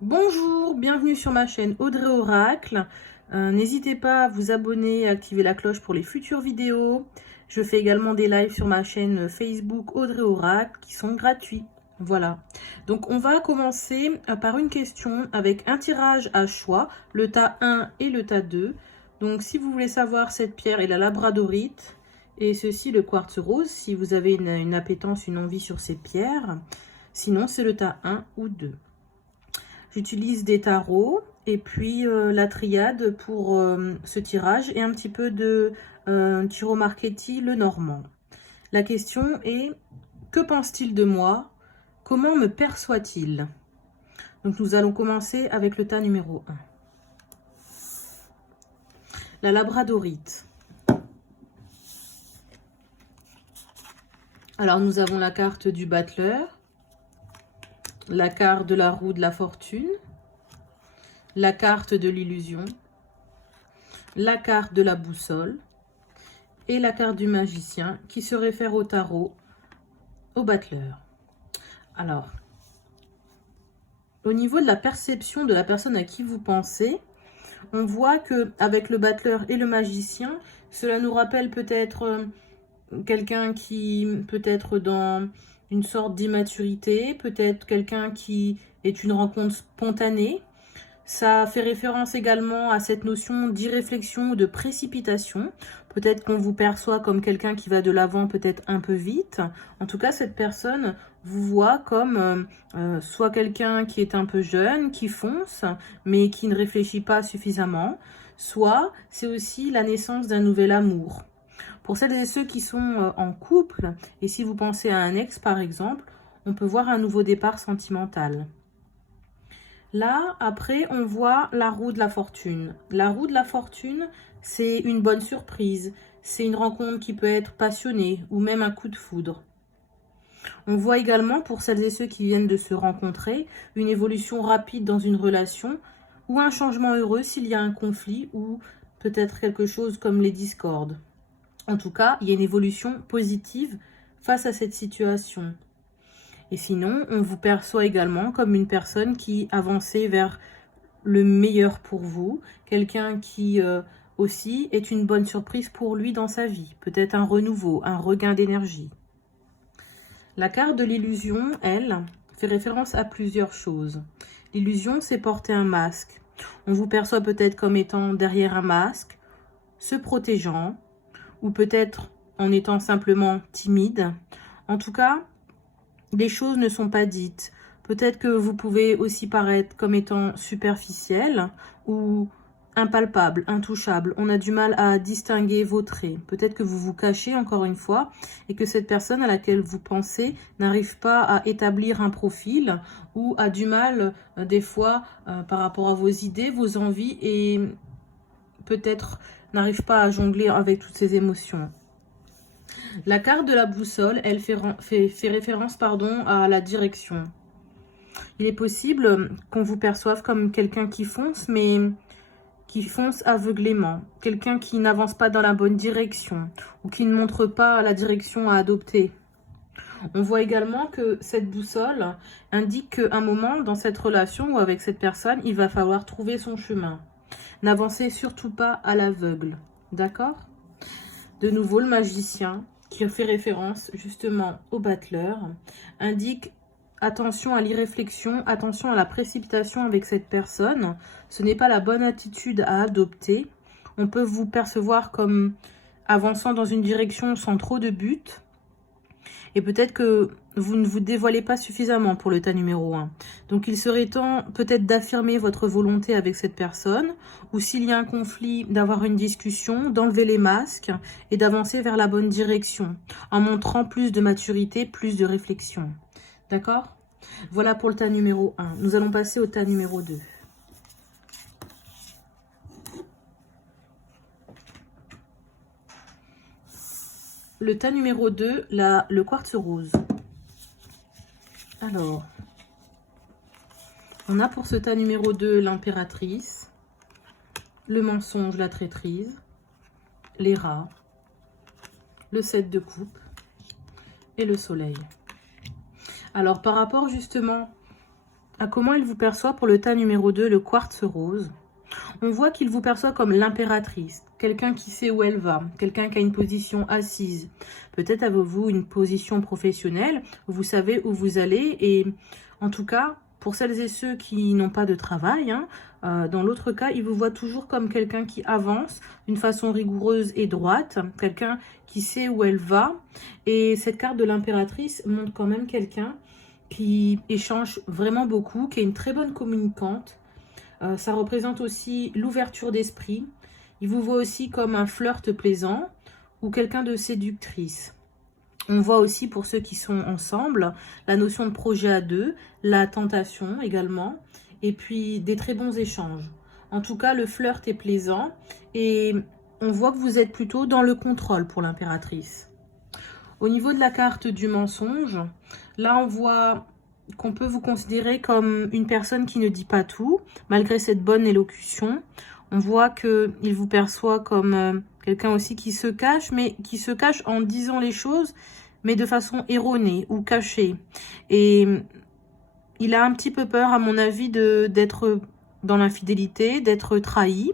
Bonjour, bienvenue sur ma chaîne Audrey Oracle. N'hésitez pas à vous abonner et activer la cloche pour les futures vidéos. Je fais également des lives sur ma chaîne Facebook Audrey Oracle qui sont gratuits. Voilà. Donc on va commencer par une question avec un tirage à choix, le tas 1 et le tas 2. Donc si vous voulez savoir, cette pierre est la labradorite et ceci le quartz rose si vous avez une appétence, une envie sur cette pierre. Sinon c'est le tas 1 ou 2. J'utilise des tarots et puis la triade pour ce tirage et un petit peu de Tarot Marchetti, le normand. La question est, que pense-t-il de moi? Comment me perçoit-il? Donc nous allons commencer avec le tas numéro 1. La labradorite. Alors nous avons la carte du battleur, la carte de la roue de la fortune, la carte de l'illusion, la carte de la boussole et la carte du magicien qui se réfère au tarot, au battleur. Alors, au niveau de la perception de la personne à qui vous pensez, on voit que avec le battleur et le magicien, cela nous rappelle peut-être quelqu'un qui peut être dans une sorte d'immaturité, peut-être quelqu'un qui est une rencontre spontanée. Ça fait référence également à cette notion d'irréflexion ou de précipitation. Peut-être qu'on vous perçoit comme quelqu'un qui va de l'avant peut-être un peu vite. En tout cas, cette personne vous voit comme soit quelqu'un qui est un peu jeune, qui fonce, mais qui ne réfléchit pas suffisamment. Soit c'est aussi la naissance d'un nouvel amour. Pour celles et ceux qui sont en couple, et si vous pensez à un ex par exemple, on peut voir un nouveau départ sentimental. Là, après, on voit la roue de la fortune. La roue de la fortune, c'est une bonne surprise. C'est une rencontre qui peut être passionnée ou même un coup de foudre. On voit également, pour celles et ceux qui viennent de se rencontrer, une évolution rapide dans une relation ou un changement heureux s'il y a un conflit ou peut-être quelque chose comme les discordes. En tout cas, il y a une évolution positive face à cette situation. Et sinon, on vous perçoit également comme une personne qui avançait vers le meilleur pour vous, quelqu'un qui aussi est une bonne surprise pour lui dans sa vie, peut-être un renouveau, un regain d'énergie. La carte de l'illusion, elle, fait référence à plusieurs choses. L'illusion, c'est porter un masque. On vous perçoit peut-être comme étant derrière un masque, se protégeant, ou peut-être en étant simplement timide. En tout cas, les choses ne sont pas dites. Peut-être que vous pouvez aussi paraître comme étant superficiel ou impalpable, intouchable. On a du mal à distinguer vos traits. Peut-être que vous vous cachez encore une fois et que cette personne à laquelle vous pensez n'arrive pas à établir un profil ou a du mal des fois par rapport à vos idées, vos envies et peut-être n'arrive pas à jongler avec toutes ces émotions. La carte de la boussole, elle fait référence à la direction. Il est possible qu'on vous perçoive comme quelqu'un qui fonce, mais qui fonce aveuglément. Quelqu'un qui n'avance pas dans la bonne direction ou qui ne montre pas la direction à adopter. On voit également que cette boussole indique qu'à un moment dans cette relation ou avec cette personne, il va falloir trouver son chemin. N'avancez surtout pas à l'aveugle. D'accord ? De nouveau, le magicien, qui fait référence justement au battleur, indique attention à l'irréflexion, attention à la précipitation avec cette personne. Ce n'est pas la bonne attitude à adopter. On peut vous percevoir comme avançant dans une direction sans trop de but. Et peut-être que vous ne vous dévoilez pas suffisamment pour le tas numéro 1. Donc il serait temps peut-être d'affirmer votre volonté avec cette personne, ou s'il y a un conflit, d'avoir une discussion, d'enlever les masques et d'avancer vers la bonne direction, en montrant plus de maturité, plus de réflexion. D'accord? Voilà pour le tas numéro 1. Nous allons passer au tas numéro 2. Le tas numéro 2, le quartz rose. Alors, on a pour ce tas numéro 2 l'impératrice, le mensonge, la traîtrise, les rats, le 7 de coupe et le soleil. Alors, par rapport justement à comment il vous perçoit pour le tas numéro 2, le quartz rose. On voit qu'il vous perçoit comme l'impératrice, quelqu'un qui sait où elle va, quelqu'un qui a une position assise. Peut-être avez-vous une position professionnelle, vous savez où vous allez et en tout cas, pour celles et ceux qui n'ont pas de travail, dans l'autre cas, il vous voit toujours comme quelqu'un qui avance d'une façon rigoureuse et droite, quelqu'un qui sait où elle va. Et cette carte de l'impératrice montre quand même quelqu'un qui échange vraiment beaucoup, qui est une très bonne communicante. Ça représente aussi l'ouverture d'esprit. Il vous voit aussi comme un flirt plaisant ou quelqu'un de séductrice. On voit aussi pour ceux qui sont ensemble la notion de projet à deux, la tentation également, et puis des très bons échanges. En tout cas, le flirt est plaisant et on voit que vous êtes plutôt dans le contrôle pour l'impératrice. Au niveau de la carte du mensonge, là on voit qu'on peut vous considérer comme une personne qui ne dit pas tout, malgré cette bonne élocution. On voit qu'il vous perçoit comme quelqu'un aussi qui se cache, mais qui se cache en disant les choses, mais de façon erronée ou cachée. Et il a un petit peu peur, à mon avis, d'être dans l'infidélité, d'être trahi.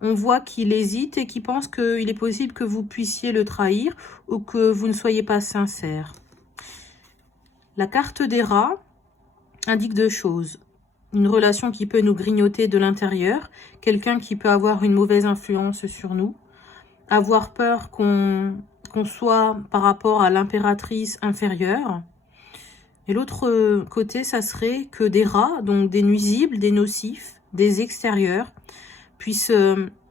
On voit qu'il hésite et qu'il pense qu'il est possible que vous puissiez le trahir ou que vous ne soyez pas sincère. La carte des rats indique deux choses. Une relation qui peut nous grignoter de l'intérieur, quelqu'un qui peut avoir une mauvaise influence sur nous, avoir peur qu'on soit par rapport à l'impératrice inférieure. Et l'autre côté, ça serait que des rats, donc des nuisibles, des nocifs, des extérieurs, puissent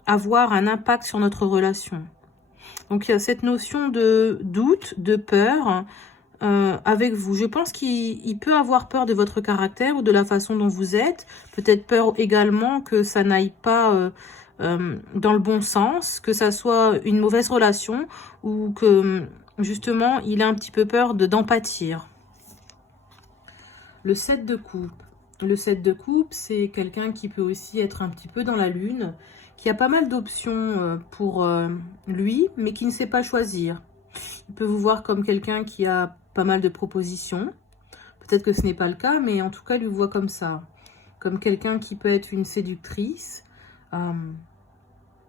avoir un impact sur notre relation. Donc il y a cette notion de doute, de peur avec vous. Je pense qu'il peut avoir peur de votre caractère ou de la façon dont vous êtes. Peut-être peur également que ça n'aille pas dans le bon sens, que ça soit une mauvaise relation ou que justement il a un petit peu peur d'en pâtir. Le 7 de coupe. Le 7 de coupe, c'est quelqu'un qui peut aussi être un petit peu dans la lune, qui a pas mal d'options pour lui, mais qui ne sait pas choisir. Il peut vous voir comme quelqu'un qui a pas mal de propositions. Peut-être que ce n'est pas le cas, mais en tout cas, il vous voit comme ça. Comme quelqu'un qui peut être une séductrice.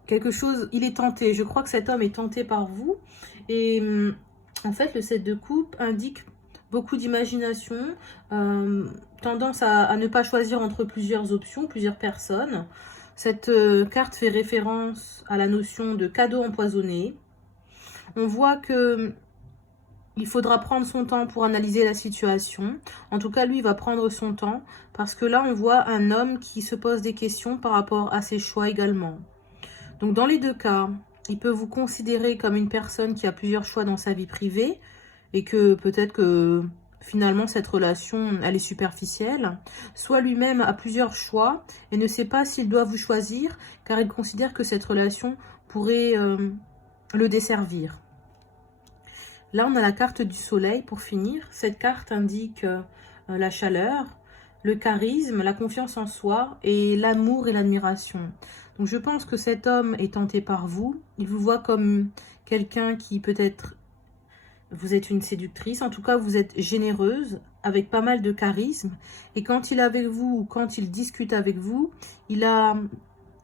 Quelque chose, il est tenté. Je crois que cet homme est tenté par vous. Et en fait, le 7 de coupe indique beaucoup d'imagination, tendance à ne pas choisir entre plusieurs options, plusieurs personnes. Cette carte fait référence à la notion de cadeau empoisonné. On voit que il faudra prendre son temps pour analyser la situation. En tout cas, lui, il va prendre son temps parce que là, on voit un homme qui se pose des questions par rapport à ses choix également. Donc, dans les deux cas, il peut vous considérer comme une personne qui a plusieurs choix dans sa vie privée et que peut-être que finalement, cette relation, elle est superficielle. Soit lui-même a plusieurs choix et ne sait pas s'il doit vous choisir car il considère que cette relation pourrait le desservir. Là, on a la carte du soleil pour finir. Cette carte indique la chaleur, le charisme, la confiance en soi et l'amour et l'admiration. Donc, je pense que cet homme est tenté par vous. Il vous voit comme quelqu'un qui peut-être, vous êtes une séductrice. En tout cas, vous êtes généreuse, avec pas mal de charisme. Et quand il est avec vous ou quand il discute avec vous, il a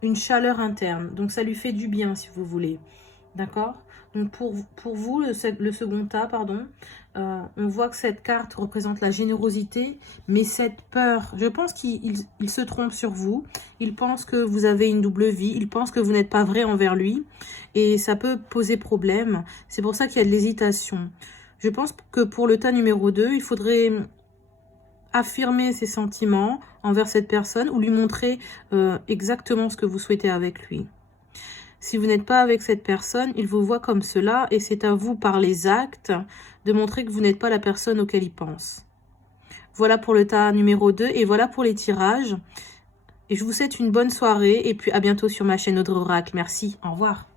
une chaleur interne. Donc, ça lui fait du bien, si vous voulez. D'accord ? Donc pour vous, le second tas, pardon, on voit que cette carte représente la générosité, mais cette peur, je pense qu'il se trompe sur vous. Il pense que vous avez une double vie, il pense que vous n'êtes pas vrai envers lui, et ça peut poser problème. C'est pour ça qu'il y a de l'hésitation. Je pense que pour le tas numéro 2, il faudrait affirmer ses sentiments envers cette personne ou lui montrer exactement ce que vous souhaitez avec lui. Si vous n'êtes pas avec cette personne, il vous voit comme cela et c'est à vous, par les actes, de montrer que vous n'êtes pas la personne auquel il pense. Voilà pour le tas numéro 2 et voilà pour les tirages. Et je vous souhaite une bonne soirée et puis à bientôt sur ma chaîne Audrey Oracle. Merci, au revoir.